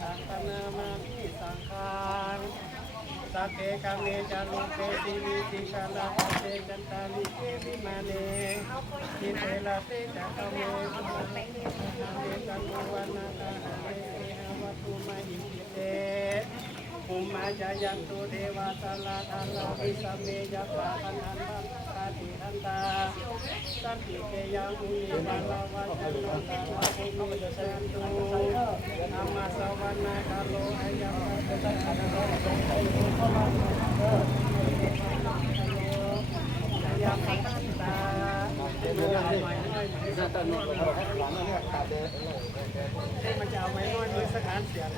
สังตนามามิสังฆังสัพเพกัมเมจันโลเปติวิติกาลาเตจันตาลิเกวิมาเนทิเตลาเตจักเมสุมาเมกันโนวันนาคาเมหะวัตุมาหิเตภูมิมาจายันตุเทวาตาลาทาลาวิสเมยัปปะปันหัน ติทันตาสัพพิเกยังอุนิวาลาวาจันตาลาภูมิสันตุนามาสวรรณคาโลอายัปปะตายังพัฒตามันจะเอาไว้น้อยมันจะเอาไว้น้อยด้วยสถานเสียง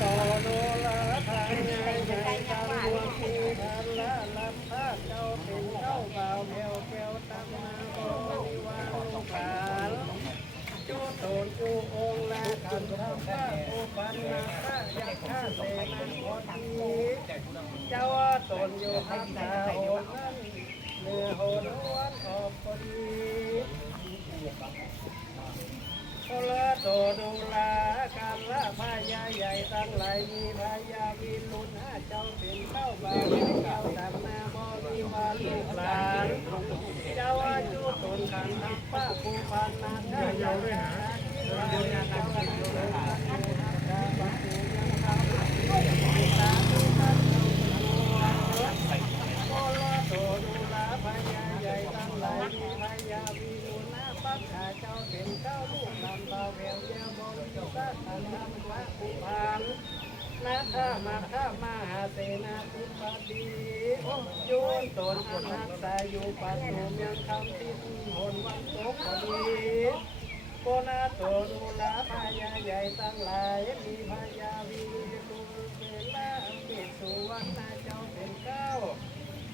ต่อโนลาทางใหญ่ใหญ่จังวงทีทันละลำพาเจ้าเป็นเจ้าบ่าวแก้วแก้วตั้งมาบริวารลูกหลานจูโตนจูองค์ละคันทำข้าอุปันนาข้ายักข้าเสนาขอทีเจ้าตนอยู่ข้างตาโหนนั้นเนื้อโหน วันออกพอดีโอละโตดูลาการละพายาใหญ่ตั้งหลายมีพายาวิรุณห้าเจ้าเป็นเจ้าบ่าวเจ้าดำนาบริวาลูกหลานเจ้าอายุตนขันทักป้าภูพันนาข้าอยาด้วยหาเจ้ากันดูเลยตาบังตูยังทำตาดูท่านโอละโตดูลาพายาใหญ่ตั้งหลายมีพายาวิรุณห้าปัก ขาเจ้าเป็นเจ้าลูกลำเบาแววแยวบริจาคทันทำพระภูพันนาข้ามาข้ามาหาเสนาธิปดีโยนตนอนัตตาอยู่ปัจจุมยังคำที่หนวันตกพอดีโกนาโตดูลาพายาใหญ่ตั้งหลายมีพายาวีรุเวลาเกสุวรรณเจ้าเป็นเก้า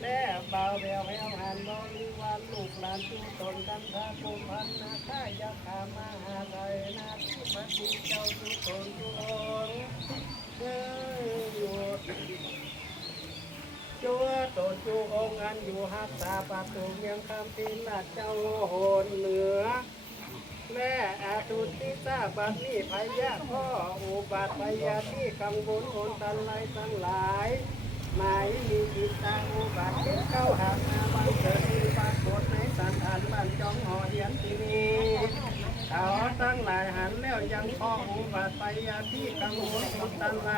และเบาแววแววหันบริวารลูกหลานจูตนกันทาภูพันนาข้ายาขามาหาไรนาทิปดีเจ้าจูตนจูองค์จัวโตจูองอันอยู่หักษาปากตูยังคำพินาเจ้าโหนเหนือแม่อาตุติตาบัดนี้พยาพ่ออุบัติพยาที่กังวลโอนตันไรทั้งหลาย หมายมีจิตตาอุบัติเป็นเข้าหามาบังเกิดมีปรากฏในสันฐานบ้านจองหอเหียนที่นี้เขาตั้งหลายหันแล้วยังพ่ออุบัติพยาที่กังวลโอนตันไร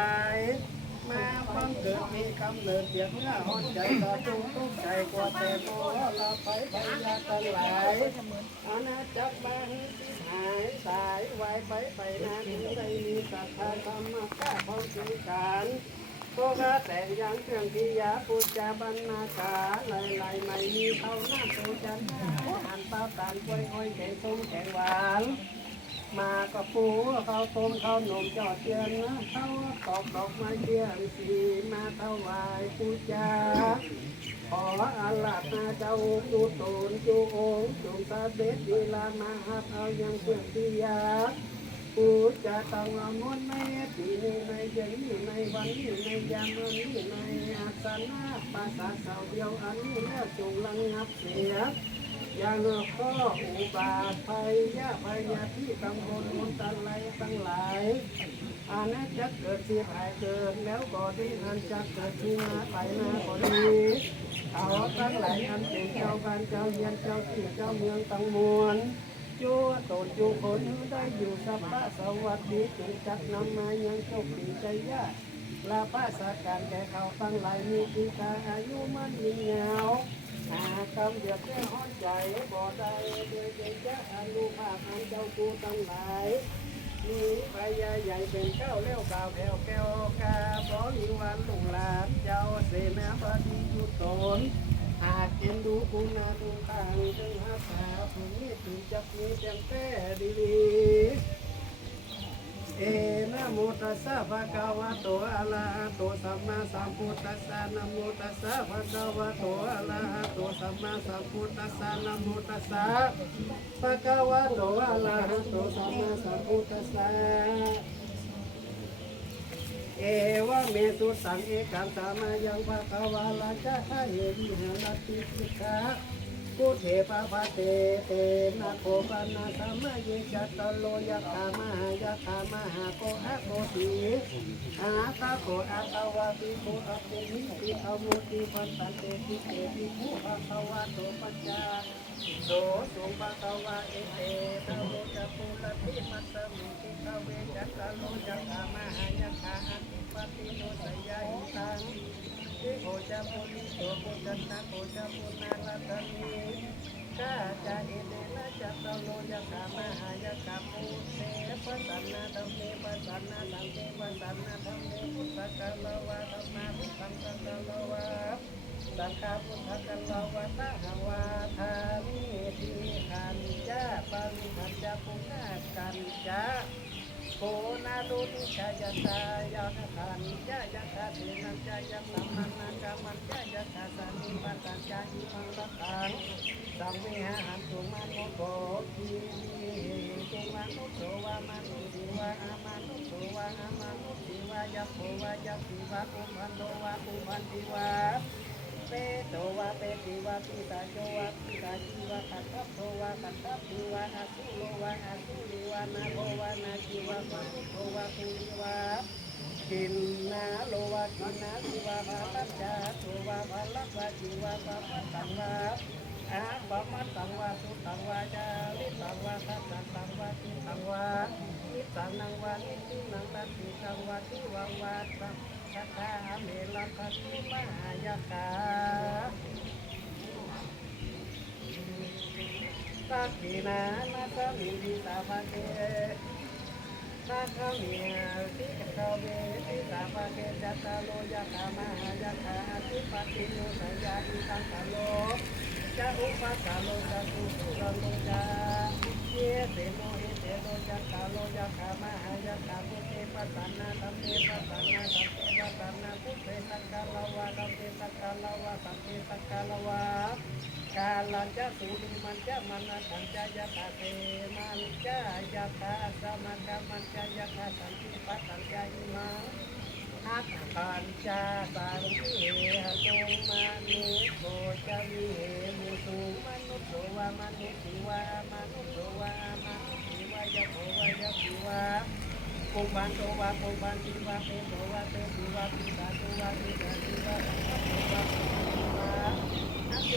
มาบังเกิดมีคำเนิดเดียดเนื้อหอนใจต่อทุกทุกใจกว่าแต่โบเราไปพยาตันหลายอาณาจักรบ้านที่หายสายไว้ไปไปนานได้มีศรัทธาธรรมะข้าพร้อมสีการ พวกข้าแต่ยังเครื่องพิยาปุจจาบรรณาการไหลไหลไม่มีเท่าน้ำโตจันทร์อ่านต้าตาลกล้วยอ้อยแข็งส้มแข็งหวานมากับปูเขาวต้มข้าวหนมจอดเทียนนะเขาตอกดอกไม้เทียนสีมาถวายปูจาขออาลานาเจ้าจูตนจูองค์จงสาเด็จดีลามาหับเอายังเพื่อนที่ยา ปูจะต้องละมุนในปีนี้ในเย็นนี้ในวันนี้ในยามนี้ในอาสนะภาษาเสาเดียวอันนี้แล้วจงระงับเสียยังข้ออุบาทภัยยะภัยยะที่กังวลมุนตันไรทั้งหลายอาณาจักรเกิดเสียหายเกิดแล้วก็ที่อันจักเกิดที่นาไปนาก็ดีเอาทั้งหลายอันเป็นเจ้าบ้านเจ้าเยียนเจ้าที่เจ้าเมืองตั้งมวล จัวตนจูคนได้อยู่สัพพะสวัสดีจึงจักนำมายังโชคดีใจยะลาภาสาการแก่เขาตั้งหลายมีปีตาอายุมันมีเงาหากำเดือดแค่ห้อนใจบ่ได้ด้วยเดชะอนุภาพอันเจ้ากูตั้งหลายมีพญาใหญ่เป็นเจ้าเลี้ยวกาวแผ่วแก้วกาบ่มีวันลุงหลานเจ้าเสนาบดียุตนากเห็นดูคุณนาดูต่างจึงหาสาผู้นี้ถึงจะมีเพียงแต่ดีๆเอนะโมตัสสะภะคะวะโตอะระหะโตสัมมาสัมพุทธัสสะนะโมตัสสะภะคะวะโตอะระหะโตสัมมาสัมพุทธัสสะนะโมตัสสะภะคะวะโตอะระหะโตสัมมาสัมพุทธัสสะ เอวะเมสุตังเอกังสามายังภะคะวาลาจะหะเห็นหารติสิกา พุทเถปะปะเตเตนะโคปะนะสัมมาเยจัตตโลยะคามหายะคามหาโกอะโกติอาตาโกอะตาวะติโกอะโกมิติอโมติปันตันเตติเตติภูภะคะวะโตปัจจาโสสุภะคะวะเอเตตะโมจะปุระติมัสสมิติกะเวจัตตโลยะคามหายะคาอติปติโนสยาหิตัง โกจะปุริโสโกจันตโกจะปุนาลาตานีข้าจะเอเดนะจะตโลยะกามหายะกามุเตปัสสนาธรรมเมปัสสนาธรรมเมปัสสนาธรรมเมพุทธกัลวะธรรมาพุทธังกัลวะสังฆาพุทธกัลวะตะหวาทามิทีขันจะปังขันจะปุณากันจะ โคนาดุนิจายตายาขันจายคาเทนันจายาสัมมันนากามันจายาคาสานิปัตตัญจาอิมังรักขังสัมเมหะหันตุมานุโกทีตุมานุโสวามานุสิวะอามานุโสวะอามานุสิวะยัพโพวะยัพสิวะอุปันโตวะอุปันติวะเปโตวะเปติวะปิตาโจวะปิตาจีวะขันทัพโตวะขันทัพปิวะอาสุโลวะอาสุโล วะนาโลวะนาจีวะปะโตวะปุริวะกินนาโลวะกินนาสิวะภาลัจจาโตวะภาลัจวะจีวะปะมัตตังวะอาปะมัตตังวะสุตังวะจาลิตังวะทัตตังวะทิตังวะนิสังนังวะนิสินังตัตติตังวะทิวังวะสังคาถาเมลัคตุมหายกา สักขีนานาคามิวิตาภเกนาคามิสิกขเวสิตาภเกจัตตาโลยะคามหายกาติปติโนสัญญาอิตังคโลจะอุปสาโลจะสุสุรโลจะเยเสโนเอเสโนจัตาโลยะคามหายกาพุทเทปัสสนาธัมเมปัสสนาธัมเมปัสสนาพุทเทสังกาลวะธัมเมสังกาลวะสัมเมสังกาลวะ กาลันจะสุริมันจะมันสันจะยะคาเตมันจะยะคาสมักมันจะยะคาสันติปัสสัญญาอิมังอัตขันจะสังวิเหตงมานิโกจะวิเหมุสุมนุสโสวามนุสิวามนุสโสวามนุสิวายะโภวายะสิวาปุบันโตวะปุบันติวะเปโตวะเปติวะปิตาโตวะปิตาติวะสังฆโตวา อ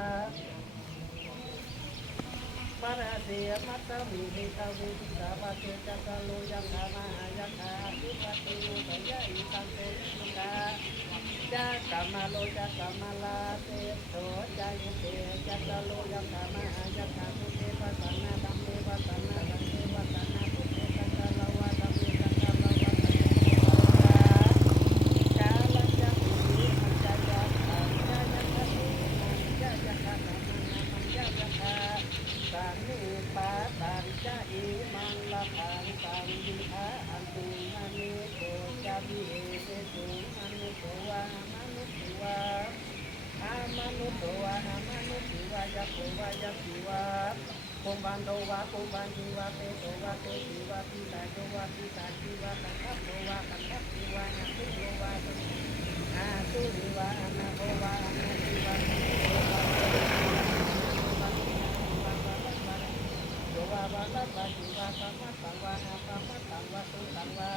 า ปุตุโตวะปุตุติวะตินาโลวะตินาเลวะภะละวะโตวะภะละวะจิวะปะตานังวะอะปะตังวะสุตังวะจากาลิตังวะปานมันจะติตังวะนิสินังวานิสินังวานิสิวาทิวังวาทัพเตวิลาตัมตุมหายะคาปาราเดียมัตตมิหิตาวิติตาปเจจักโลยังธามหายะคาทิปติโนสยะอิตังเตสุกาจักกามาโลจักกามาลาเตโสจายเตจักโลยังธามหายัคาทุเตปัสสนาธัมเมปัสสนาธัมเมปัสสนาทุเตสังฆลาวะธัมเมสังฆลาวะธัมเมสังฆลาวะ กาลจะมีมันจะยาขันจะยาขันมันจะยาขันมันจะยาขันสันนิปาตันจะอิมังละขันตังยิหาอันตุมันิ โกจะวิเหตุมนุโสวามนุสิวาอามนุโสวาอามนุสิวายะโกวายะสิวาปุบันโตวะปุบันติวะเปโตวะเปติวะปิตาโตวะปิตาจิวะสังฆโตวะสังฆติวะอาสุโตวะสังอาสุริวะอนาโตวะอนาติวะสังโตวะ วาลาปะจิวาปะมะตังวาอาปะมะตังวาตุตังวา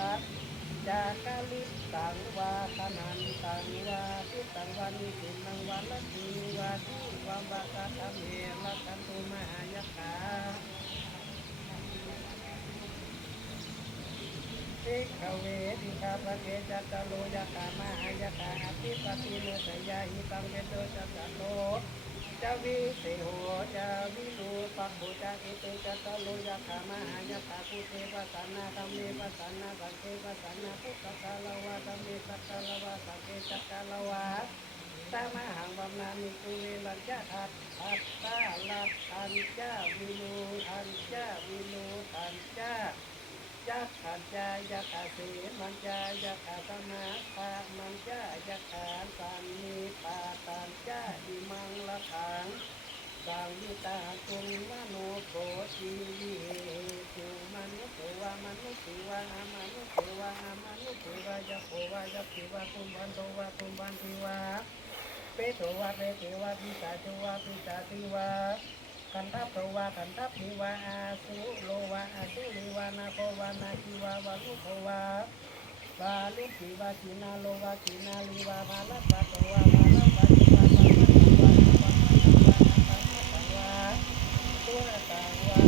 จาคาลิตังวาธนันตังวาติตังวานิตินังวาลติวาทิวาบะตาตะเละกันตุมหายกาติขเวติขาปะเกจัตตโลยะกามหายกาอภิปติโนสยาหิตังเวโตจัตตโล จวิเสโหจวิลูปักโหจาอิเตจัตโลยะกามหายะกาพุเทปัสสนาธรรมเมปัสสนาสังเกปัสสนาพุทธกาลวะธรรมเมสักกาลวะสังเกจักกาลวะตามหังบัมนามิกุเวลัญจาทัตทัตตาลัตทันจ้าวิลูทันจ้าวิลูทันจ้า ยักขันจายักขาสีมันจายักขาสมาปามันจายักขาสันนิปาตันจาอิมังละขังสังยุตาตุงมโนโกชีวิตุมนุษย์วามนุษย์วามนุษย์วามนุษย์วายโกวายปิวาคุมบันโตวาคุมบันติวาเปโตวาเปเตวาปิตาโตวาปิตาติวา กันทัพโตวากันทัพนิวาอาสุโลวาอาสุลิวานาโควานาคิวาวาลุโควาบาลุกิวากินาโลวากินาลิวาภาลปะโตวาภาลปะติวาภาลปะวาบาลปะวาภาลปะวาตัวตาวา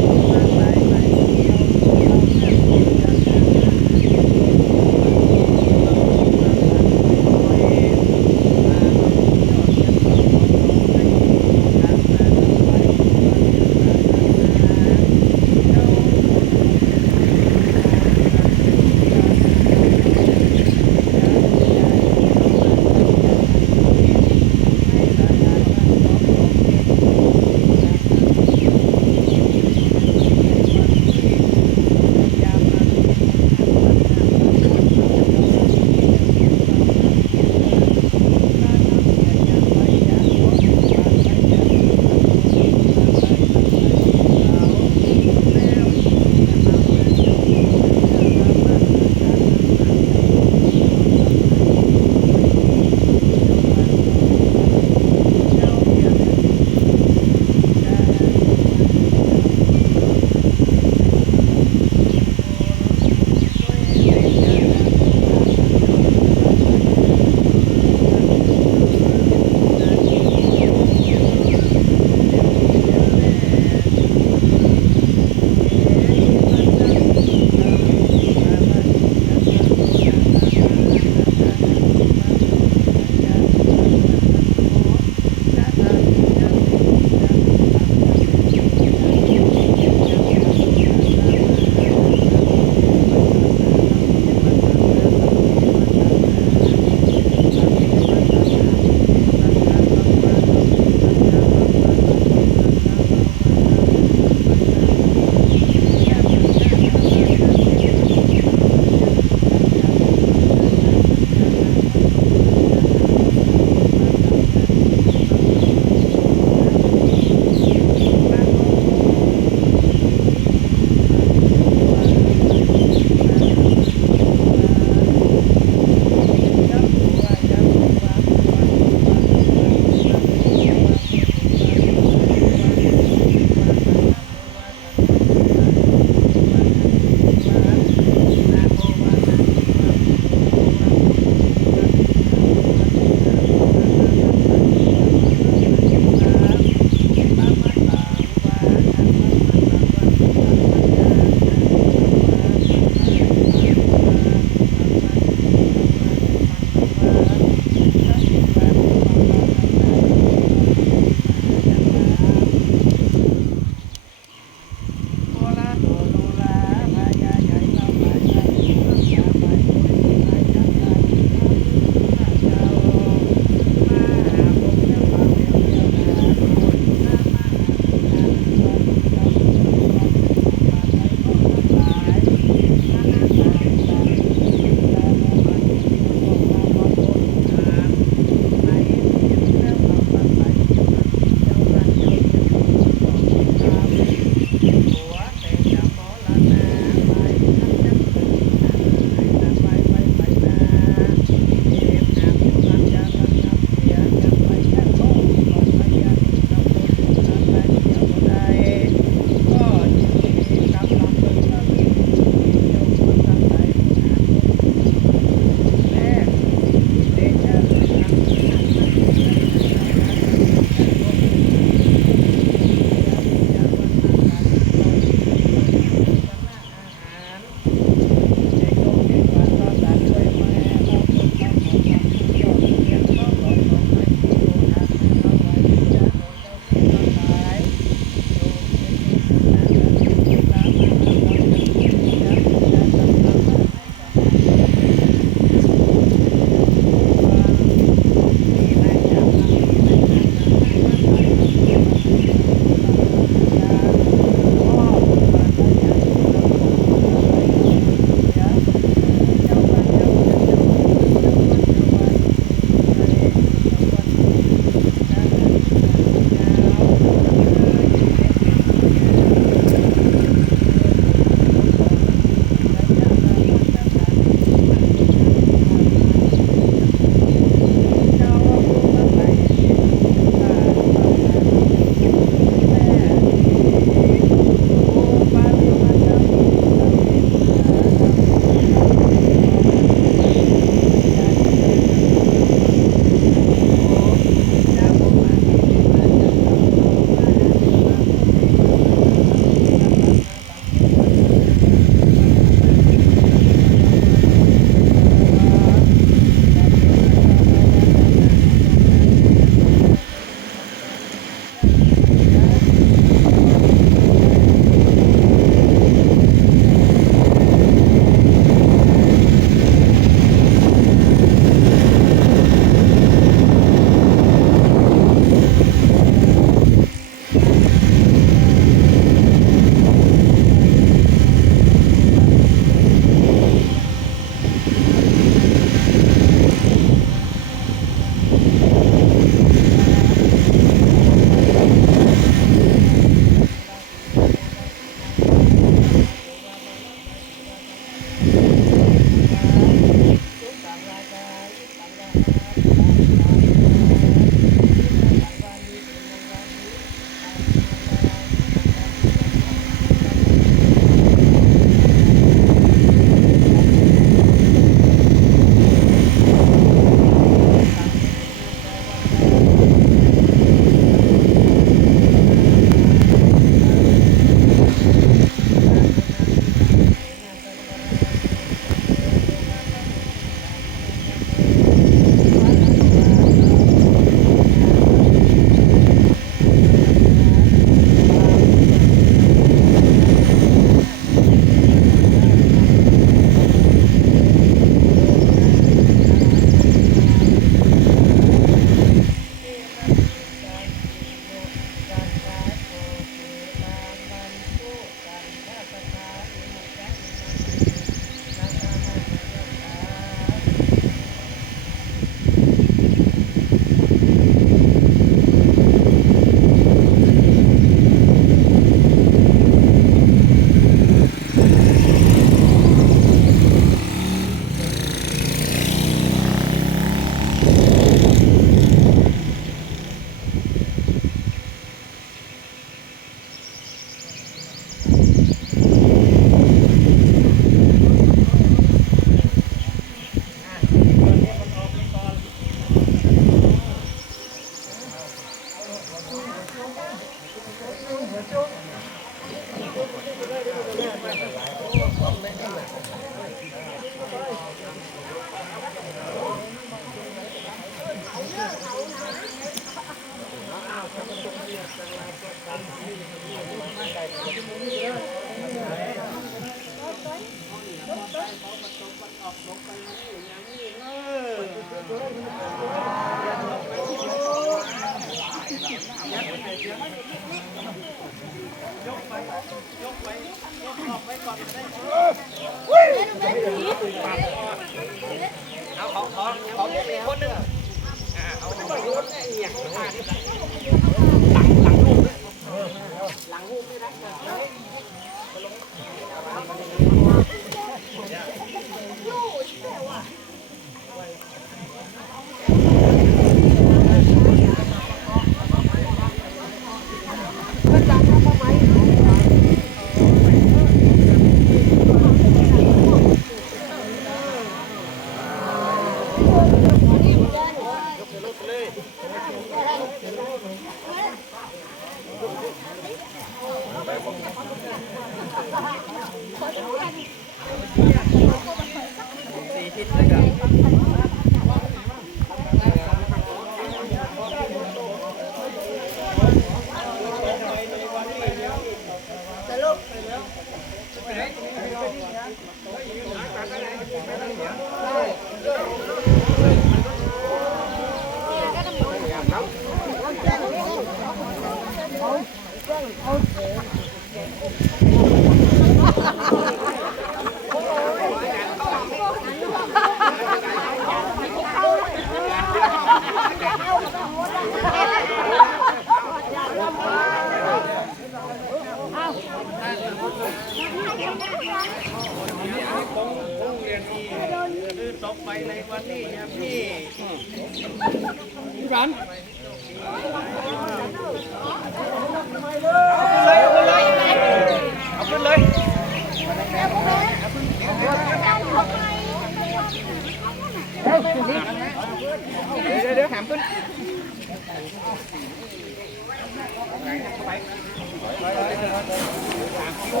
เดี๋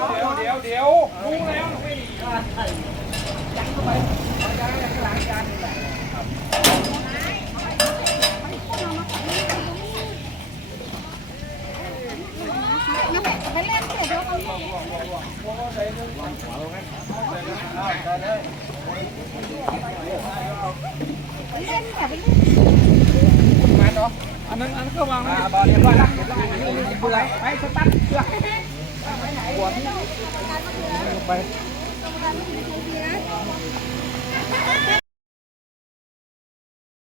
ยวเดี๋ยวเดี๋ยวรู้แล้วไม่มีไปเล่นเสร็จแล้วเขาไปเล่นค่ะไปเล่นมา เนาะอันนั้นอันนั้นก็วางบอลเรียบร้อยละเรียบร้อยละเบื่อไปสตาร์ทเบื่อปวดไป